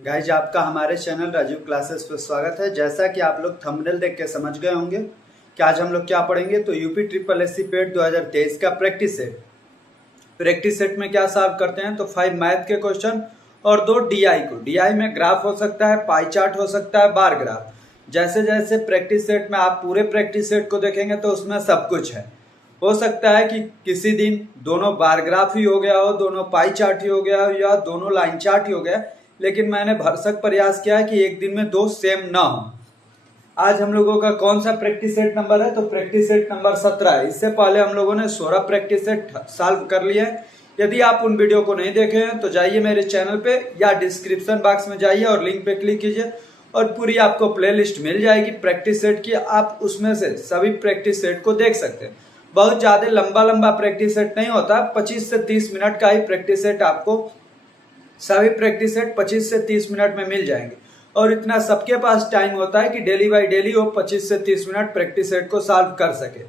Guys आपका हमारे channel Rajiv classes पर स्वागत है। जैसा कि आप लोग थंबनेल देख के समझ गए होंगे कि आज हम लोग क्या पढ़ेंगे, तो यूपी ट्रिपल एससी पेट 2023 का प्रैक्टिस सेट में क्या सॉल्व करते हैं, तो 5 मैथ के क्वेश्चन और 2 डीआई को। डीआई में ग्राफ हो सकता है, पाई चार्ट हो सकता है, बार ग्राफ। जैसे जैसे प्रैक्टिस सेट में आप पूरे प्रैक्टिस सेट को देखेंगे तो उसमें सब कुछ है। हो सकता है कि किसी दिन दोनों बार ग्राफ ही हो गया हो, दोनों पाई चार्ट ही हो गया हो, या दोनों लाइन चार्ट ही हो गया, लेकिन मैंने भरसक प्रयास किया है कि एक दिन में दो सेम ना हो। आज हम लोगों का कौन सा प्रैक्टिस सेट नंबर है, तो प्रैक्टिस सेट नंबर 17 है। इससे पहले हम लोगों ने 16 प्रैक्टिस सेट सॉल्व कर लिए हैं। यदि आप उन वीडियो को नहीं देखे हैं तो जाइए मेरे चैनल पे या डिस्क्रिप्शन बॉक्स में जाइए और लिंक पे क्लिक कीजिए और पूरी आपको प्लेलिस्ट मिल जाएगी प्रैक्टिस सेट की। आप उसमें से सभी प्रैक्टिस सेट को देख सकते हैं। बहुत ज्यादा लंबा प्रैक्टिस सेट नहीं होता, 25 से 30 मिनट का ही प्रैक्टिस सेट आपको सभी प्रैक्टिस सेट 25 से 30 मिनट में मिल जाएंगे। और इतना सबके पास टाइम होता है कि डेली बाय डेली वो 25 से 30 मिनट प्रैक्टिस सेट को सॉल्व कर सके।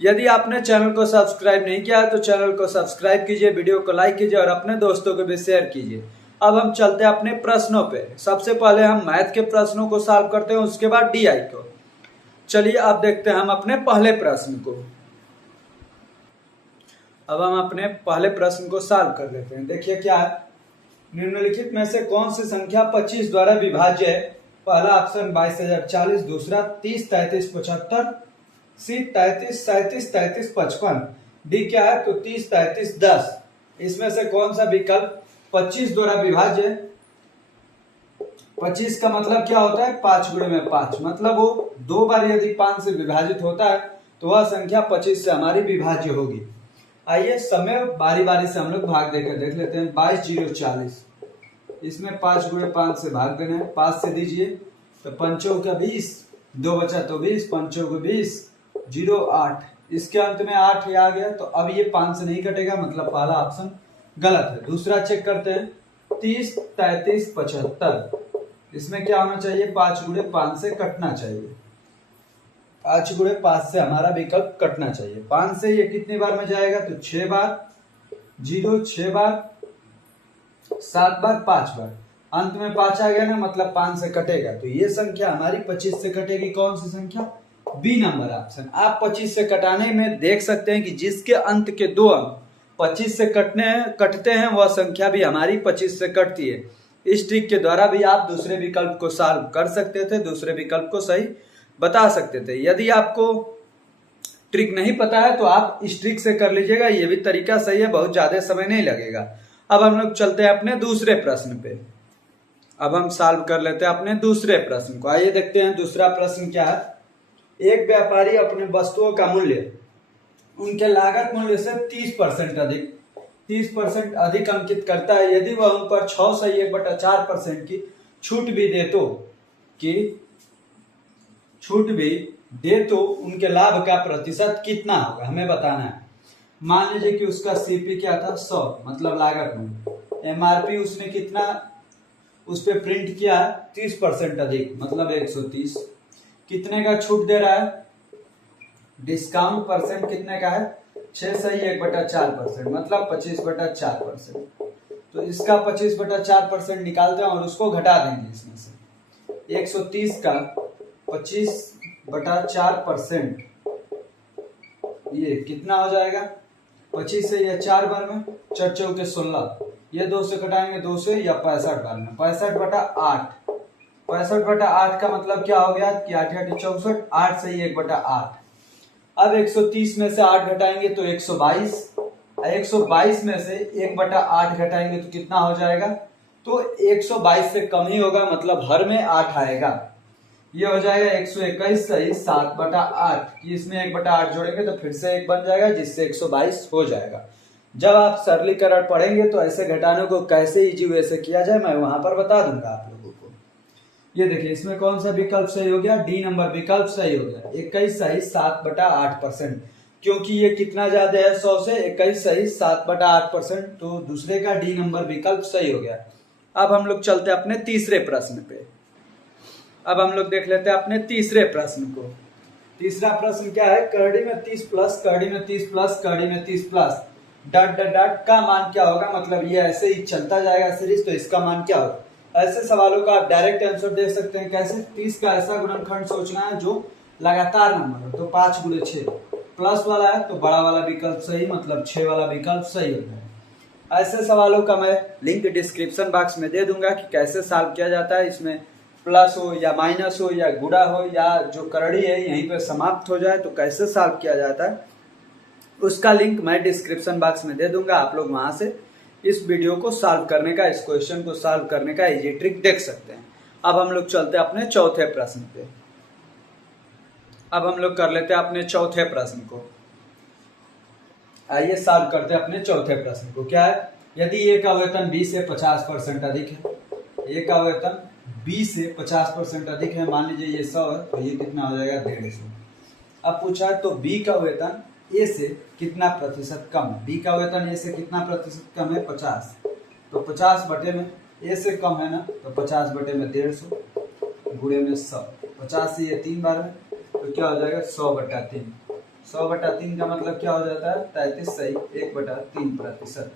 यदि आपने चैनल को सब्सक्राइब नहीं किया है तो चैनल को सब्सक्राइब कीजिए, वीडियो को लाइक कीजिए और अपने दोस्तों को भी शेयर कीजिए। अब हम चलते हैं अपने प्रश्नों पे। सबसे पहले हम मैथ के प्रश्नों को सॉल्व करते हैं, उसके बाद डीआई को। चलिए अब देखते हैं हम अपने पहले प्रश्न को। अब हम अपने पहले प्रश्न को सॉल्व कर लेते हैं। देखिए क्या है, निम्नलिखित में से कौन सी संख्या 25 द्वारा विभाज्य है? पहला ऑप्शन 22,040, दूसरा 30, 33, 75, सी 33, 37, 33, 55, डी क्या है, तो 30, 33, 10। इसमें से कौन सा विकल्प 25 द्वारा विभाज्य है? 25 का मतलब क्या होता है, 5 गुणे में 5, मतलब वो 2 बार यदि 5 से विभाजित होता है तो वह संख्या 25 से हमारी विभाज्य होगी। आइए समय बारी बारी से हम लोग भाग देकर देख लेते हैं। 22,040, इसमें 5 गुणे 5 से भाग देना है, 5 से दीजिए तो 5 का 20, 2 बचा तो 20, 5 को 20, 0 8, इसके अंत में 8 ही आ गया। तो अब ये 5 से नहीं कटेगा, मतलब पहला ऑप्शन गलत है। दूसरा चेक करते हैं, 30, 33, 75, इसमें क्या होना चाहिए, 5 गुणे 5 से कटना चाहिए। 5 गुणे 5 से हमारा विकल्प कटना चाहिए। 5 से ये कितनी बार में जाएगा, तो 6 बार, 0 6 बार, 7 बार, 5 बार, अंत में 5 आ गया ना, मतलब 5 से कटेगा। तो ये संख्या हमारी 25 से कटेगी। कौन सी संख्या, बी नंबर ऑप्शन। आप 25 से कटाने में देख सकते हैं कि जिसके अंत के 2 अंक 25 से कटते हैं वह संख्या भी हमारी 25 से कटती है। इस ट्रिक के द्वारा भी आप दूसरे विकल्प को सॉल्व कर सकते थे, दूसरे विकल्प को सही बता सकते थे। यदि आपको ट्रिक नहीं पता है तो आप इस ट्रिक से कर लीजिएगा, ये भी तरीका सही है, बहुत ज्यादा समय नहीं लगेगा। अब हम लोग चलते हैं अपने दूसरे प्रश्न पे। अब हम सॉल्व कर लेते हैं अपने दूसरे प्रश्न को। आइए देखते हैं दूसरा प्रश्न क्या है। एक व्यापारी अपने वस्तुओं का मूल्य उनके लागत मूल्य से 30% अधिक अंकित करता है। यदि वह उन पर 6 से 1/4% की छूट भी दे तो उनके लाभ का प्रतिशत कितना होगा, हमें बताना है। मान लीजिए कि उसका सीपी क्या था, 100, मतलब लागत मूल्य। एमआरपी उसने कितना उस पे प्रिंट किया है, 30% अधिक, मतलब 130। कितने का छूट दे रहा है, डिस्काउंट परसेंट कितने का है, 6 से 1/4%, मतलब 25/4%। तो इसका 25/4% निकालते हैं और उसको घटा देंगे इसमें से। 130 का 25/4%, ये कितना हो जाएगा, 25 से यह 4 बार में, 4 चौके 16, ये 2 से कटाएंगे 2 से, या 65 बार में, 65/8। 65/8 का मतलब क्या हो गया कि 8 8 64, 8 से 1/8। अब 130 में से 8 घटाएंगे तो 122, 122 में से 1/8 घटाएंगे तो कितना हो जाएगा, तो 122 से कम ही होगा, मतलब हर में 8 आएगा। ये हो जाएगा 121 सही 7/8, इसमें 1/8 जोड़ेंगे तो फिर से 1 बन जाएगा, जिससे 122 हो जाएगा। जब आप सरलीकरण पढ़ेंगे तो ऐसे घटाने को कैसे इजी वे से किया जाए मैं वहां पर बता दूंगा आप लोगों को। ये देखिए इसमें कौन सा विकल्प सही हो गया, डी नंबर विकल्प सही हो गया। 21 सही 7/8%, क्योंकि ये कितना ज्यादा है 100 से, 21 सही 7/8%, तो दूसरे का डी नंबर विकल्प सही हो गया। अब हम लोग चलते हैं अपने तीसरे प्रश्न पे। अब हम लोग देख लेते हैं अपने तीसरे प्रश्न को। तीसरा प्रश्न क्या है, करड़ी में 30 प्लस, करड़ी में 30 प्लस, करड़ी में 30 प्लस, डॉट डॉट डॉट का मान क्या होगा, मतलब ये ऐसे ही चलता जाएगा सीरीज, तो इसका मान क्या होगा। ऐसे सवालों का आप डायरेक्ट आंसर दे सकते हैं। कैसे? 30 का ऐसा गुणनखंड सोचना है जो लगातार नंबर हो, तो 5 गुणे 6 प्लस वाला है तो बड़ा वाला विकल्प सही, मतलब 6 वाला विकल्प सही हो जाएगा। ऐसे सवालों का मैं लिंक डिस्क्रिप्शन बॉक्स में दे दूंगा कि कैसे सॉल्व किया जाता है। इसमें प्लस हो या माइनस हो या गुणा हो या जो करड़ी है यहीं पे समाप्त हो जाए तो कैसे सॉल्व किया जाता है, उसका लिंक मैं डिस्क्रिप्शन बॉक्स में दे दूंगा। आप लोग वहां से इस वीडियो को सॉल्व करने का, इस क्वेश्चन को सॉल्व करने का इजी ट्रिक देख सकते हैं। अब हम लोग चलते हैं अपने चौथे प्रश्न पे। अब हम लोग कर लेते हैं अपने चौथे प्रश्न को। आइए सॉल्व करते हैं अपने चौथे प्रश्न को। क्या है? यदि ए का वेतन 20 से 50% अधिक है, ए का वेतन 20 से 50% अधिक है, मान लीजिए ये 100 है तो ये कितना हो जाएगा 150। अब पूछा है तो बी का वेतन ए से कितना प्रतिशत कम है। बी का वेतन ए से कितना प्रतिशत कम है? 50। तो 50 बटे में ए से कम है ना, तो 50 बटे में 150 गुणे में 100। 50 से ये 3 बार है तो क्या हो जाएगा 100/3। 100/3 का मतलब क्या हो जाता है? 33 सही, 1/3%।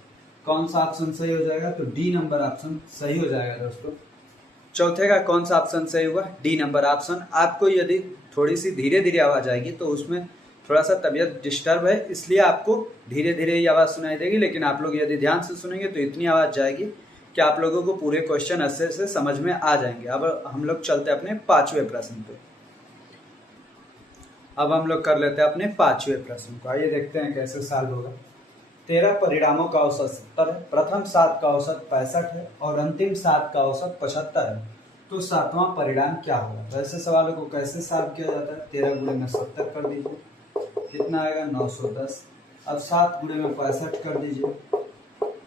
कौन सा ऑप्शन सही हो जाएगा? तो डी नंबर ऑप्शन सही हो जाएगा दोस्तों। चौथे का कौन सा ऑप्शन सही हुआ? D number option. आपको यदि थोड़ी सी धीरे धीरे आवाज आएगी तो उसमें थोड़ा सा तबीयत डिस्टर्ब है, इसलिए आपको धीरे धीरे ही आवाज सुनाई देगी, लेकिन आप लोग यदि ध्यान से सुनेंगे तो इतनी आवाज जाएगी कि आप लोगों को पूरे क्वेश्चन अच्छे से समझ में आ जाएंगे। अब हम लोग चलते हैं अपने पांचवें प्रश्न पे। अब हम लोग कर लेते हैं अपने पांचवें प्रश्न को। आइए देखते हैं कैसे सॉल्व होगा। 13 परिणामों का औसत 70 है, प्रथम 7 का औसत 65 है और अंतिम 7 का औसत 75 है, तो 7वां परिणाम क्या होगा? तो ऐसे सवालों को कैसे सॉल्व किया जाता है? 13 गुणे में 70 कर दीजिए, कितना आएगा 910। अब 7 गुणे में 65 कर दीजिए,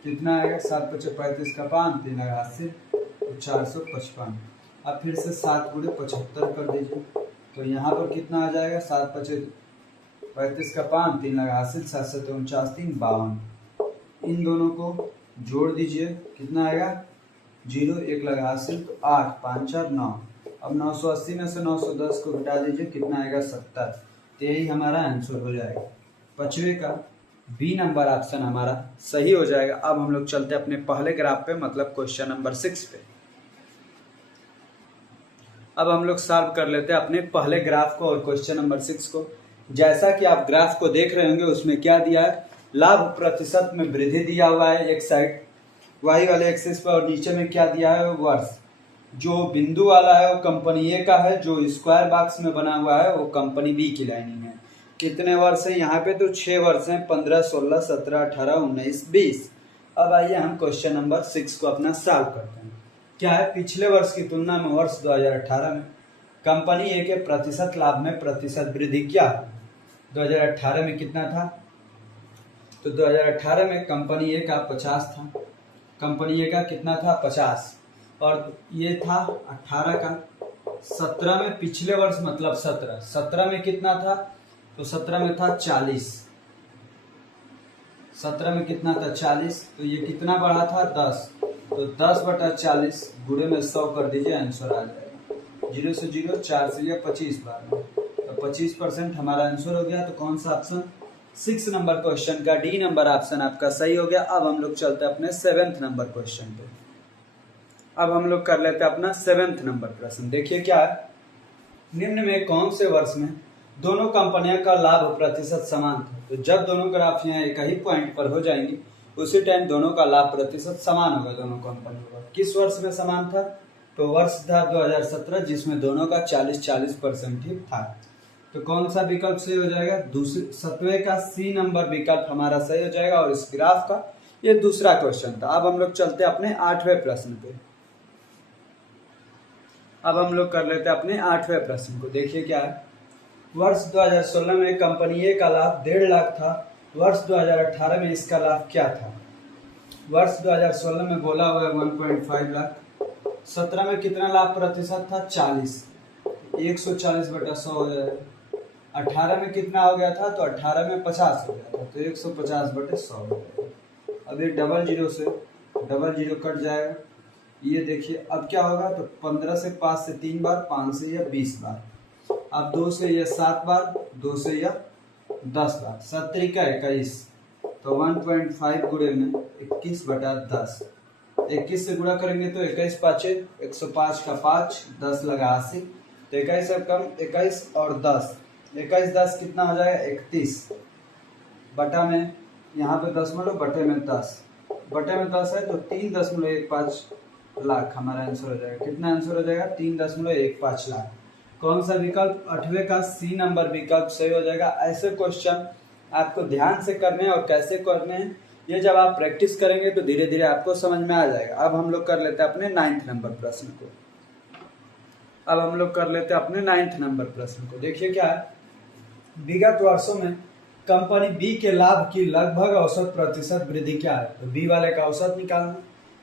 कितना आएगा 7 × 35 का 5, 3 80 तो 455। अब फिर से 7 गुणे 75 कर दीजिए, तो यहाँ पर कितना आ जाएगा 7 × 35 का 5, 3 80 7 7 49 3 52। इन दोनों को जोड़ दीजिए, कितना आएगा 0 1 80 तो 8 5 4 9। अब 980 में से 910 को घटा दीजिए, कितना आएगा 70। तो यही हमारा आंसर हो जाएगा। पांचवे का बी नंबर ऑप्शन हमारा सही हो जाएगा। अब हम लोग चलते हैं अपने पहले ग्राफ पे, मतलब क्वेश्चन नंबर 6 पे। अब हम लोग सॉल्व कर लेते हैं अपने पहले ग्राफ को और क्वेश्चन नंबर 6 को। जैसा कि आप ग्राफ को देख रहे होंगे उसमें क्या दिया है? लाभ प्रतिशत में वृद्धि दिया हुआ है एक साइड वाई वाले एक्सिस पर, और नीचे में क्या दिया है? वर्ष। जो बिंदु वाला है वो कंपनी ए का है, जो स्क्वायर बॉक्स में बना हुआ है वो कंपनी बी की लाइनिंग है। कितने वर्ष है यहाँ पे? तो 6 वर्ष हैं, 15 16 17 18 19 20। अब आइए हम क्वेश्चन नंबर 6 को अपना सॉल्व करते हैं। क्या है? पिछले वर्ष की तुलना में वर्ष 2018 में कंपनी ए के प्रतिशत लाभ में प्रतिशत वृद्धि क्या है? 2018 में कितना था? तो 2018 में कंपनी ए का 50 था। कंपनी ए का कितना था? 50, और ये था 18 का। 17 में पिछले वर्ष मतलब 17 में कितना था? तो 17 में था 40। 17 में कितना था? 40। तो ये कितना बढ़ा था? 10। तो 10/40 गुणे में 100 कर दीजिए, आंसर आ जाएगा। 0 से 0 4 से या 25 बार में, तो 25% हमारा आंसर हो गया। तो कौन सा ऑप्शन? 6 नंबर क्वेश्चन का डी नंबर ऑप्शन आपका सही हो गया। अब हम लोग चलते हैं अपने 7th नंबर क्वेश्चन पे। अब हम लोग कर लेते हैं अपना 7th नंबर प्रश्न। देखिए क्या है? निम्न में कौन से वर्ष में दोनों कंपनियों का लाभ प्रतिशत समान था? तो जब दोनों ग्राफ यहाँ एक ही पॉइंट पर हो जाएंगे उसी टाइम दोनों का लाभ प्रतिशत समान होगा दोनों कंपनियों का। किस वर्ष में समान था? तो वर्ष था 2017, जिसमें दोनों का 40% ही था। तो कौन सा विकल्प सही हो जाएगा? 7वें का सी नंबर विकल्प हमारा सही हो जाएगा। और इस ग्राफ का ये दूसरा क्वेश्चन था। अब हम लोग चलते हैं अपने 8वें प्रश्न पे। अब हम लोग कर लेते हैं अपने 8वें प्रश्न को। देखिए क्या है? वर्ष 2016 में कंपनी ए का लाभ 1.5 लाख था, वर्ष 2018 में इसका लाभ क्या था? वर्ष 2016 में बोला हुआ है 1.5 लाख। 17 में कितना लाभ प्रतिशत था? 40। 140/100 हो जाएगा। 18 में कितना हो गया था? तो 18 में 50 हो गया था, तो 150/100 हो जाएगा। अब ये डबल जीरो से डबल जीरो कट जाएगा। ये देखिए अब क्या होगा? तो 15 से 5 से 3 बार, 5 से या 20 बार। अब 2 से या 7 बार, 2 से या 10 बार। 7 × 21, तो 1.5 गुणे में 21/10। 21 से गुणा करेंगे तो 21 पाँचे 105 का 5, 10 लगा 80, तो 21 से कम 21 और 10, 21 10 कितना हो जाएगा 31, बटा में यहाँ पे दशमलव बटे में 10, बटे में 10 है तो 3.15 लाख हमारा आंसर हो जाएगा। कितना आंसर हो जाएगा 3.15 लाख। कौन सा विकल्प 8वें का सी नंबर विकल्प सही हो जाएगा। ऐसे क्वेश्चन आपको ध्यान से करने हैं और कैसे करने हैं ये जब आप प्रैक्टिस करेंगे तो धीरे धीरे आपको समझ में आ जाएगा। अब हम लोग कर लेते हैं अपने 9th नंबर प्रश्न को। देखिए क्या है, विगत वर्षों में कंपनी बी के लाभ की लगभग औसत प्रतिशत वृद्धि क्या है। तो बी वाले का औसत निकालना।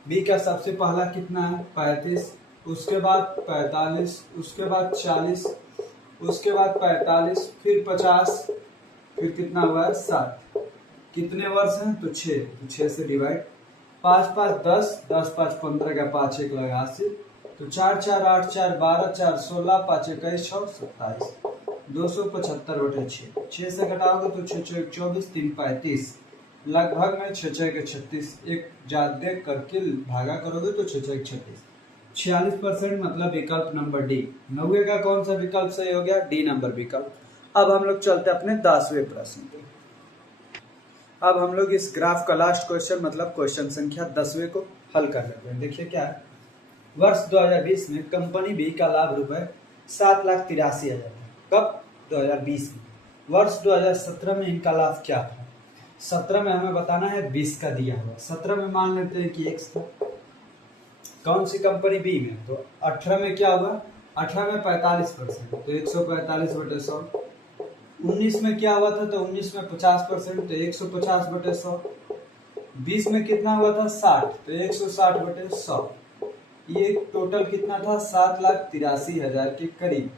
बी का सबसे पहला कितना है 35, उसके बाद 45, उसके बाद 40, उसके बाद 45, फिर 50, फिर कितना हुआ है 60। कितने वर्ष हैं तो 6, तो 6 से डिवाइड, 5 5 10, 10 5 15 का 5 1 लगा 80, तो 4 4 8 4 12 4 16 5 21 6 27, 275/6। 6 से घटाओगे तो 6 6 24, 3 35, लगभग में 6 6 के 36, एक ज्यादा करके भागा करोगे तो 6 6 36, 46% मतलब विकल्प नंबर डी। 90 का कौन सा विकल्प सही हो गया, डी नंबर विकल्प। अब हम लोग चलते अपने 10वें प्रश्न पे। अब हम लोग इस ग्राफ का लास्ट क्वेश्चन मतलब क्वेश्चन संख्या 10वें को हल कर लेते हैं। देखिए क्या है, वर्ष 2020 में कंपनी बी का लाभ रुपए 7,83,000 था। कब 2020 में। वर्ष 2017 में इनका लाभ क्या था। 17 में हमें बताना है 20 का दिया हुआ, 17 में मान लेते हैं कि x था। कौन सी कंपनी बी में, तो 18 में क्या हुआ, 18 में 45% तो 145/100। 19 में क्या हुआ था, तो 19 में 50% तो 150/100। 20 में कितना हुआ था 60 तो 160/100। ये टोटल कितना था 7,83,000 के करीब।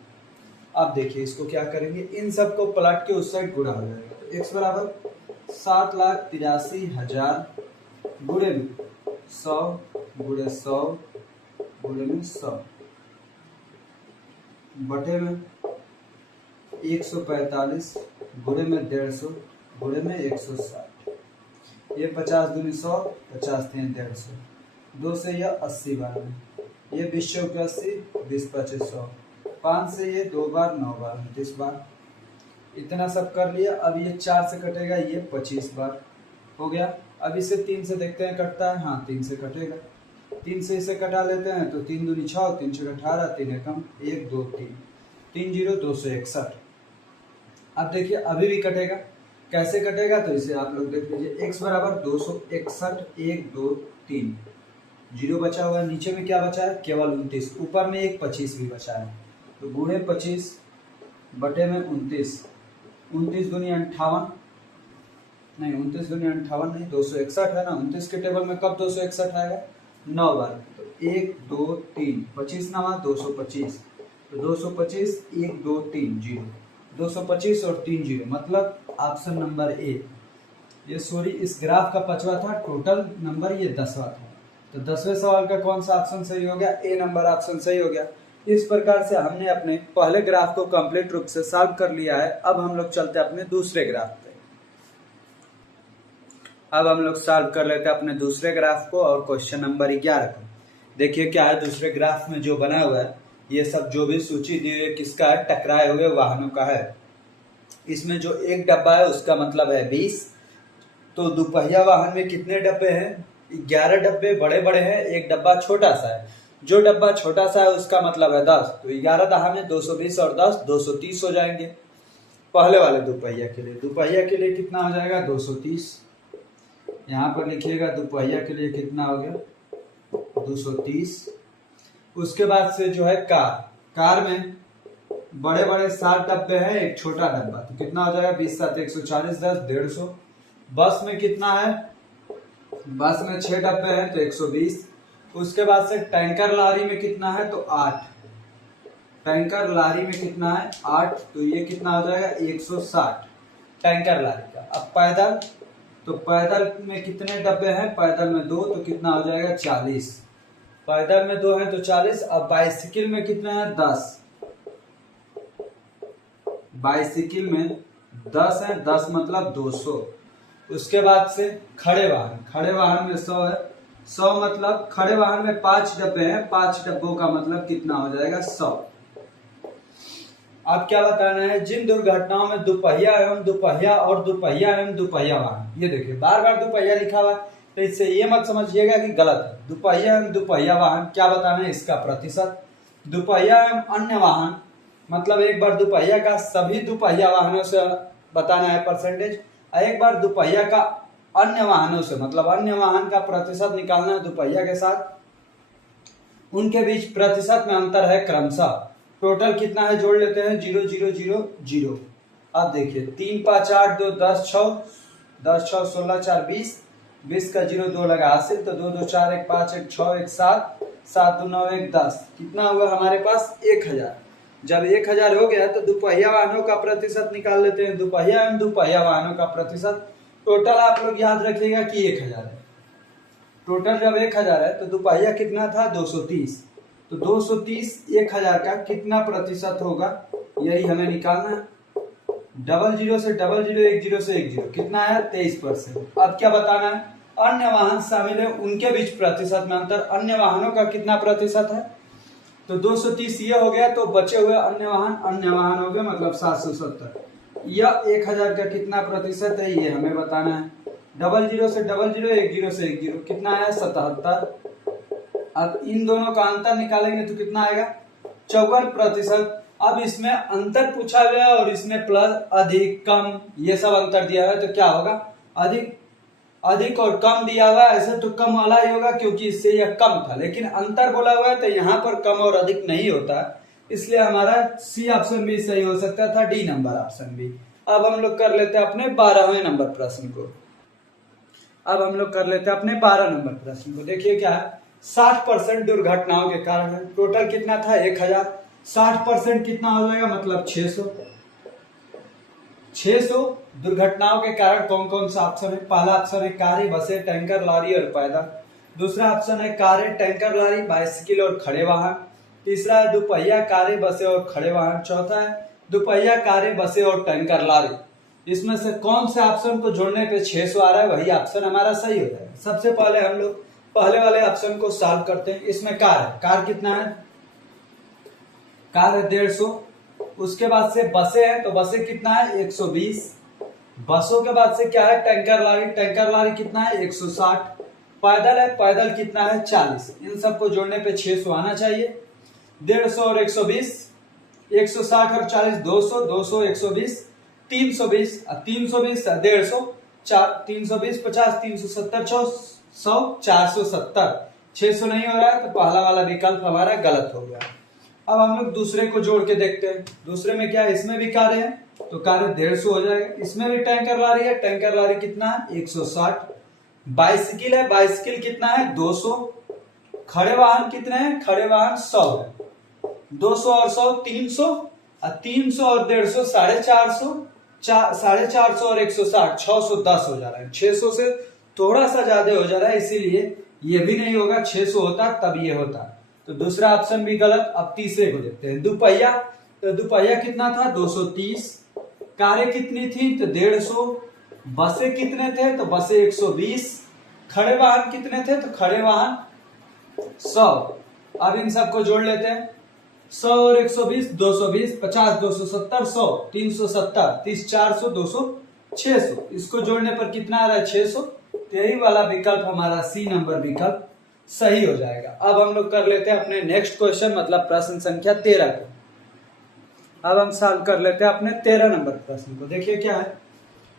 अब देखिए इसको क्या करेंगे, इन सब को पलट के उस साइड गुणा हो जाएगा। तो x बराबर 7,83,000 गुणे में 100 गुणे 100 गुणे में 100 बटे में 145 गुणे में 150 गुणे में 160। ये 50 दूनी 100, 50 तीन 150, 2 से यह 80 बार में, ये 20 चौके 80, 20 25 100, 5 से ये 2 बार 9 बार 29 बार। इतना सब कर लिया। अब ये 4 से कटेगा, ये 25 बार हो गया। अब इसे 3 से देखते हैं कटता है, हाँ 3 से कटेगा। 3 से इसे कटा लेते हैं तो 3 दूनी 6, 3 6 18, 3 एकम 1 2 3, 3 0 261। अब देखिए अभी भी कटेगा, कैसे कटेगा तो इसे आप लोग देख लीजिए। x बराबर 261 1 2 3, 0 बचा हुआ है। नीचे में क्या बचा है केवल 29, ऊपर में एक 25 भी बचा है, तो गुणे 25 बटे में 29, 29 दूनी 58 नहीं, 29 दूनी 58 नहीं, 261 है ना। 29 के टेबल में कब 261 आएगा 9 बार, तो 1 2 3, 25 नवा 225, तो 225 1 2 3 0, 225 और 3 0 मतलब ऑप्शन नंबर ए। ये सॉरी इस ग्राफ का 5वां था, टोटल नंबर ये 10वां था। तो 10वें सवाल का कौन सा ऑप्शन सही हो गया, ए नंबर ऑप्शन सही हो गया। इस प्रकार से हमने अपने पहले ग्राफ को कंप्लीट रूप से सॉल्व कर लिया है। अब हम लोग चलते हैं अपने दूसरे ग्राफ पे। अब हम लोग सॉल्व कर लेते हैं अपने दूसरे ग्राफ को और क्वेश्चन नंबर 11 को। देखिए क्या है, दूसरे ग्राफ में जो बना हुआ है ये सब जो भी सूची दी हुई है किसका है, टकराए हुए वाहनों का है। इसमें जो एक डब्बा है उसका मतलब है 20। तो दोपहिया वाहन में कितने डब्बे हैं, 11 डब्बे बड़े बड़े हैं, एक डब्बा छोटा सा है। जो डब्बा छोटा सा है उसका मतलब है 10, तो 11 दहा में 220 और 10 230 हो जाएंगे पहले वाले दोपहिया के लिए। दोपहिया के लिए कितना हो जाएगा 230, यहाँ पर लिखिएगा दोपहिया के लिए कितना हो गया 230। उसके बाद से जो है कार में बड़े बड़े 7 डब्बे हैं, एक छोटा डब्बा, तो कितना हो जाएगा 20 7 140 10 150। बस में कितना है, बस में 6 डब्बे हैं तो 120। उसके बाद से टैंकर लारी में कितना है तो 8, टैंकर लारी में कितना है 8, तो ये कितना हो जाएगा 160 टैंकर लारी का। अब पैदल, तो पैदल में कितने डब्बे हैं, पैदल में 2, तो कितना हो जाएगा 40, पैदल में 2 है तो 40। अब बाइसिकल में कितना है 10, बाइसिकल में 10 है, 10 मतलब 200। उसके बाद से खड़े वाहन में 100 है, 100 मतलब खड़े वाहन में 5 डब्बे हैं, 5 डब्बों का मतलब कितना हो जाएगा 100। अब क्या बताना है, जिन दुर्घटनाओं में दुपहिया एवं दुपहिया और दुपहिया एवं दुपहिया वाहन, ये देखिए बार बार दुपहिया लिखा हुआ है, तो इससे ये मत समझिएगा कि गलत है। दुपहिया एवं दुपहिया वाहन क्या बताना है, इसका प्रतिशत। दुपहिया एवं अन्य वाहन मतलब एक बार दुपहिया का सभी दुपहिया वाहनों से बताना है परसेंटेज, और एक बार दुपहिया का अन्य वाहनों से मतलब अन्य वाहन का प्रतिशत निकालना है दुपहिया के साथ, उनके बीच प्रतिशत में अंतर है क्रमशः। टोटल कितना है जोड़ लेते हैं, 0 0 0 0। अब देखिए 3 5 8 2 10 6 10 6 16 4 20, 20 का 0 2 लगा हासिल, तो 2 2 4 1 5 1 6 1 7 7 2 9 1 10, कितना हुआ हमारे पास 1000। जब 1000 हो गया तो दुपहिया वाहनों का प्रतिशत निकाल लेते हैं, दुपहिया एवं दुपहिया वाहनों का प्रतिशत। टोटल आप लोग याद रखिएगा कि 1000 है। टोटल जब 1000 है तो दुपहिया कितना था 230, तो 230 1000 का कितना प्रतिशत होगा, यही हमें निकालना है। 00 से 00 10 से 10 कितना है 23%। अब क्या बताना है, अन्य वाहन शामिल है उनके बीच प्रतिशत में अंतर, अन्य वाहनों का कितना प्रतिशत है, तो 230 ये हो गया, तो बचे हुए अन्य वाहन हो गए मतलब 770। यह 1000 का कितना प्रतिशत है ये हमें बताना है। 00 से 00 10 से 10 कितना है 77। अब इन दोनों का अंतर निकालेंगे तो कितना आएगा 54%। अब इसमें अंतर पूछा गया और इसमें प्लस अधिक कम ये सब अंतर दिया है, तो क्या होगा अधिक और कम दिया हुआ है, ऐसे तो कम वाला ही होगा क्योंकि इससे यह कम था, लेकिन अंतर बोला हुआ है तो यहाँ पर कम और अधिक नहीं होता, इसलिए हमारा सी ऑप्शन भी सही हो सकता था, डी नंबर ऑप्शन भी। अब हम लोग कर लेते हैं अपने 12वें नंबर प्रश्न को। अब हम लोग कर लेते हैं अपने 12 नंबर प्रश्न को। देखिए क्या है, 60% दुर्घटनाओं के कारण है। टोटल कितना था 1000, 60% कितना हो जाएगा मतलब 600 दुर्घटनाओं के कारण कौन कौन सा ऑप्शन है। पहला ऑप्शन है कारें, बसें, टैंकर, लॉरी और पैदल। दूसरा ऑप्शन है कारें, टैंकर, लॉरी, बाइसिकल और खड़े वाहन। तीसरा है दुपहिया, कारें, बसें और खड़े वाहन। चौथा है दुपहिया, कारें, बसें और टैंकर, लॉरी। इसमें से कौन से ऑप्शन को जोड़ने पे 600 आ रहा है, वही ऑप्शन हमारा सही हो जाएगा। सबसे पहले हम लोग पहले वाले ऑप्शन को सॉल्व करते हैं। इसमें कार है, कार कितना है, कार है 150। उसके बाद से बसें हैं, तो बसें कितना है 120। बसों के बाद से क्या है टैंकर लॉरी, टैंकर लॉरी कितना है 160। पैदल है, पैदल कितना है 40। इन सबको जोड़ने पे 600 आना चाहिए। 150 और 120, 160 और 40 200, 200 120, 320 320 150, 320 50 370 100 470। 600 नहीं हो रहा है तो पहला वाला विकल्प हमारा गलत हो गया। अब हम लोग दूसरे को जोड़ के देखते हैं। दूसरे में क्या है, इसमें भी कारें हैं तो कारें 150 हो जाएगा। इसमें भी टैंकर लॉरी है, टैंकर लॉरी कितना है 160। बाइसिकल है, बाइसिकल कितना है 200। खड़े वाहन कितने हैं, खड़े वाहन 100 है। 200 और 100 300, और 300 और 150 450, 450 और 160 610 हो जा रहा है। 600 से थोड़ा सा ज्यादा हो जा रहा है, इसीलिए ये भी नहीं होगा। 600 होता तब ये होता, तो दूसरा ऑप्शन भी गलत। अब तीसरे को देखते हैं। दुपहिया, तो दुपहिया कितना था 230। कारें कितनी थी तो 150। बसें कितने थे तो बसें 120। खड़े वाहन कितने थे तो खड़े वाहन 100। अब इन सबको जोड़ लेते हैं। 100 और 120 220, 50 270 100 370 30 400 200 600। इसको जोड़ने पर कितना आ रहा है 600। यही वाला विकल्प हमारा सी नंबर विकल्प सही हो जाएगा। अब हम लोग कर लेते हैं अपने नेक्स्ट क्वेश्चन मतलब प्रश्न संख्या 13 को। अब हम सॉल्व कर लेते हैं अपने 13 नंबर प्रश्न को। देखिए क्या है,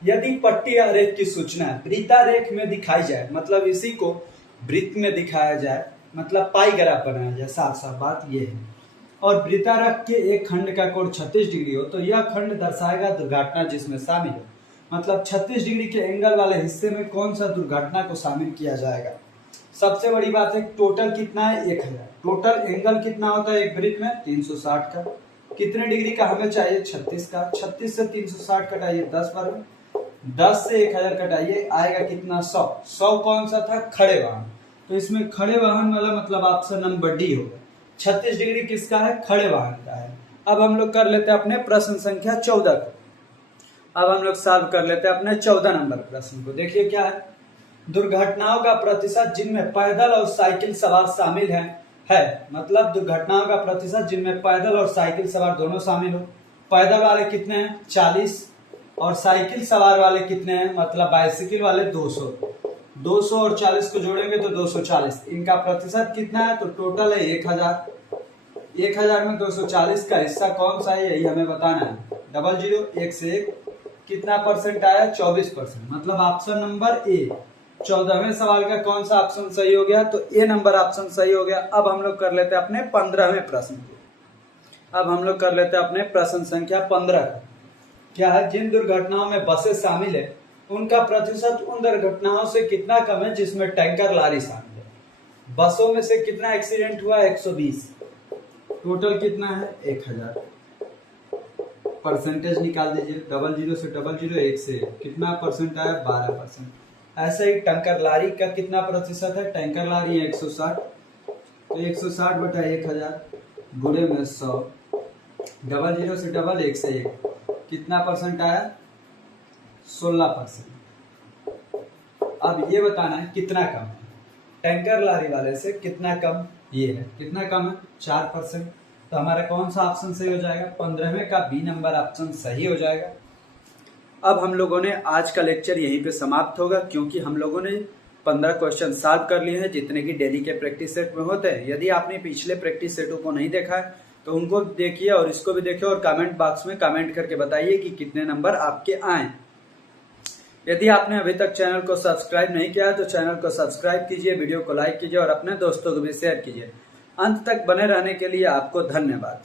यदि पट्टी आरेख की सूचना वृत्तारेख में दिखाई जाए, मतलब इसी को वृत्त में दिखाया जाए, मतलब पाई ग्राफ बनाया जाए, साफ साफ बात ये है, और वृत्तारेख के एक खंड का कोण 36 डिग्री हो, तो यह खंड दर्शाएगा दुर्घटना जिसमें शामिल हो। मतलब 36 डिग्री के एंगल वाले हिस्से में कौन सा दुर्घटना को शामिल किया जाएगा। सबसे बड़ी बात है टोटल कितना है 1000। टोटल एंगल कितना होता है एक वृत्त में 360 का। कितने डिग्री का हमें चाहिए 36 का। 36 से 360 कटाइए 10 बार में, 10 से 1000 कटाइए आएगा कितना 100। 100 कौन सा था खड़े वाहन, तो इसमें खड़े वाहन वाला मतलब ऑप्शन नंबर डी होगा। 36 डिग्री किसका है खड़े वाहन का है। अब हम लोग कर लेते हैं अपने प्रश्न संख्या 14 को। अब हम लोग सॉल्व कर लेते हैं अपने 14 नंबर प्रश्न को। देखिए क्या है, दुर्घटनाओं का प्रतिशत जिनमें पैदल और साइकिल सवार शामिल है मतलब दुर्घटनाओं का प्रतिशत जिनमें पैदल और साइकिल सवार दोनों शामिल हो। पैदल वाले कितने हैं 40 और साइकिल सवार वाले कितने हैं मतलब बाइसिकल वाले 200 और 40 को जोड़ेंगे तो 240। इनका प्रतिशत कितना है तो टोटल है 1000 में 240 का हिस्सा कौन सा है यही हमें बताना है। 00 1 से 1 कितना परसेंट आया 24%। मतलब ऑप्शन नंबर ए 14वें सवाल का कौन सा ऑप्शन सही हो गया तो ए नंबर ऑप्शन सही हो गया। अब हम लोग कर लेते हैं अपने 15वें प्रश्न को। अब हम लोग कर लेते हैं अपने प्रश्न संख्या 15। क्या है जिन दुर्घटनाओं में बसें शामिल है उनका प्रतिशत उन दुर्घटनाओं से कितना कम है जिसमें टैंकर लारी शामिल है। बसों में से कितना एक्सीडेंट हुआ 120, टोटल कितना है 1000। परसेंटेज निकाल दीजिए 00 से 00 1 से कितना परसेंट आया 12%। ऐसे ही टैंकर लारी का कितना प्रतिशत है टैंकर लारी है 160 तो 160 बटा 1000 गुणे में 100। 00 से 1 से 1 कितना परसेंट आया 16%। अब ये बताना है कितना कम है टैंकर लारी वाले से कितना कम ये है कितना कम है 4%। तो हमारा कौन सा ऑप्शन सही हो जाएगा 15वें का बी नंबर ऑप्शन सही हो जाएगा। अब हम लोगों ने आज का लेक्चर यहीं पे समाप्त होगा क्योंकि हम लोगों ने 15 क्वेश्चन सॉल्व कर लिए हैं जितने की डेली के प्रैक्टिस सेट में होते हैं। यदि आपने पिछले प्रैक्टिस सेटों को नहीं देखा है तो उनको देखिए और इसको भी देखिए और कमेंट बॉक्स में कमेंट करके बताइए कि कितने नंबर आपके आए। यदि आपने अभी तक चैनल को सब्सक्राइब नहीं किया है तो चैनल को सब्सक्राइब कीजिए, वीडियो को लाइक कीजिए और अपने दोस्तों को भी शेयर कीजिए। अंत तक बने रहने के लिए आपको धन्यवाद।